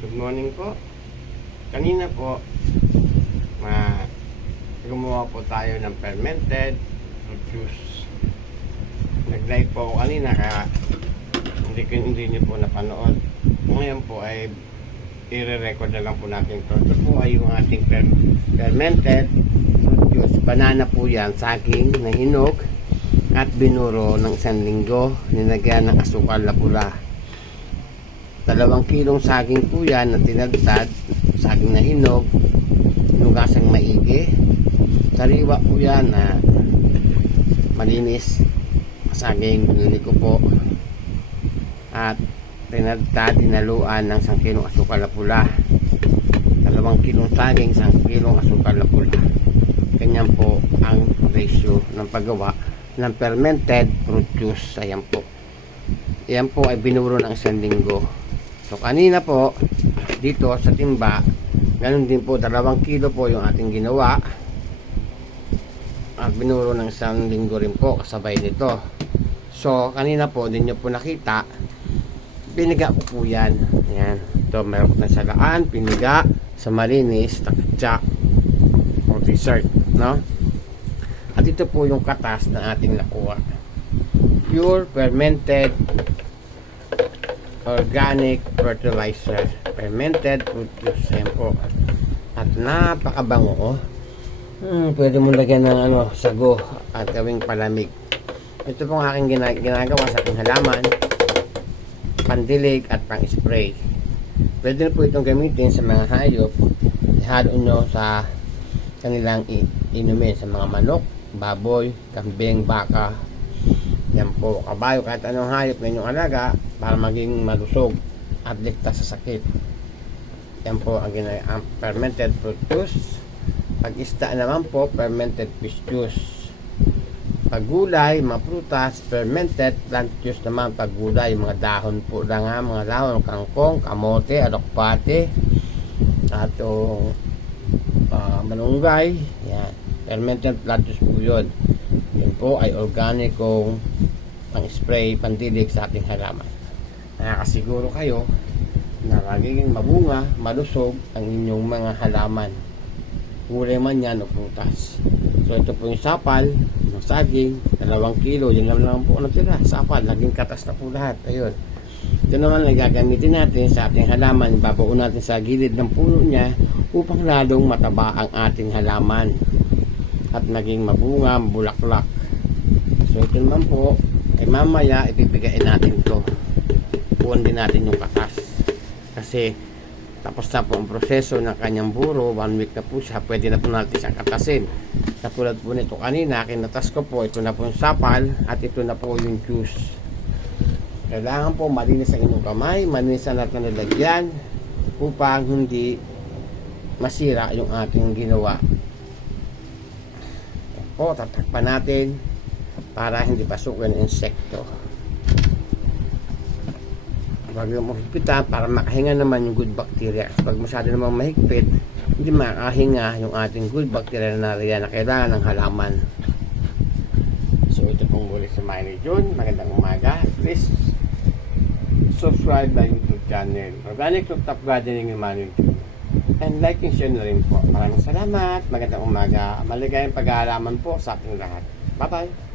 Good morning po. Kanina po, ma gumawa po tayo ng fermented fruit juice. Nag-live po ako kanina kaya hindi, hindi niyo po napanood. Ngayon po ay i-record na lang po natin ito. Ito po ay yung ating fer- fermented fruit juice. Banana po yan, saging na hinog at binuro ng isang linggo. Nilagyan ng asukal na pula dalawang kilong saging po yan na tinagtad saging na hinog nugasang maigi. Sariwa po yan na malinis saging binili ko po. At tinagtad dinaluan ng isang kilong asukal na pula. Dalawang kilong saging isang kilong asukal na pula. Ganyan po ang ratio ng paggawa ng fermented fruit juice. Ayan po. Yan po ay binuro ng isang linggo So kanina po dito sa timba, ganun din po dalawang kilo po yung ating ginawa. At binuro ng isang linggo rin po kasabay nito. So kanina po din nyo po nakita, piniga ko po yan. Yan. Ito meron na sa laan, piniga sa malinis, takatsa o dessert, no? At ito po yung katas na ating nakuha. Pure fermented organic fertilizer fermented Ayan po at napakabango oh. hmm, pwede mo lagyan ng ano, sago at gawing palamig. Ito pong aking gina ginagawa sa ating halaman. Pandilig at pang spray pwede na po itong gamitin sa mga hayop. Ihalo nyo sa kanilang inumin sa mga manok baboy, kambing, baka yan po, kabayo kahit anong hayop na inyong alaga para maging malusog at ligtas sa sakit. Yan po ang, gina- ang fermented fruit juice. Pag isda naman po, fermented fish juice. Pag gulay, mga prutas, fermented plant juice naman. Pag gulay, mga dahon po lang ha, mga dahon, kangkong, kamote, alokpate, atong ah, malunggay, yan. Fermented plant juice po yun. Yun po ay organikong pang spray, pandilig sa ating halaman. Nakakasiguro kayo na magiging mabunga, malusog ang inyong mga halaman. Gulay man yan o prutas. So ito po yung sapal, ng saging, dalawang kilo, yun lang lang po natira. Sapal, naging katas na po lahat. Ayun. Ito naman ay gagamitin natin sa ating halaman. Babaon natin sa gilid ng puno niya upang lalong mataba ang ating halaman at naging mabunga, bulaklak. So ito naman po, ay mamaya ipipigain natin to. Puwan din natin yung katas. Kasi tapos na po ang proseso ng kanyang buro, one week na po siya, pwede na po natin siyang katasin. Katulad po nito kanina, kinatas ko po, ito na po yung sapal at ito na po yung juice. Kailangan po malinis ang inyong kamay, malinis ang lahat na nilagyan upang hindi masira yung ating ginawa po, tatakpan natin para hindi pasukin ng insekto. Huwag yung mahigpitan para makahinga naman yung good bacteria. Pag masyado namang mahigpit, hindi makahinga yung ating good bacteria na nariyan na kailangan ng halaman. So ito pong muli sa Miley June. Magandang umaga. Please subscribe my YouTube channel. Organic Top Gardening yung Miley June. And like and share na rin po. Maraming salamat. Magandang umaga. Maligayang pag-aalaman po sa ating lahat. Bye-bye.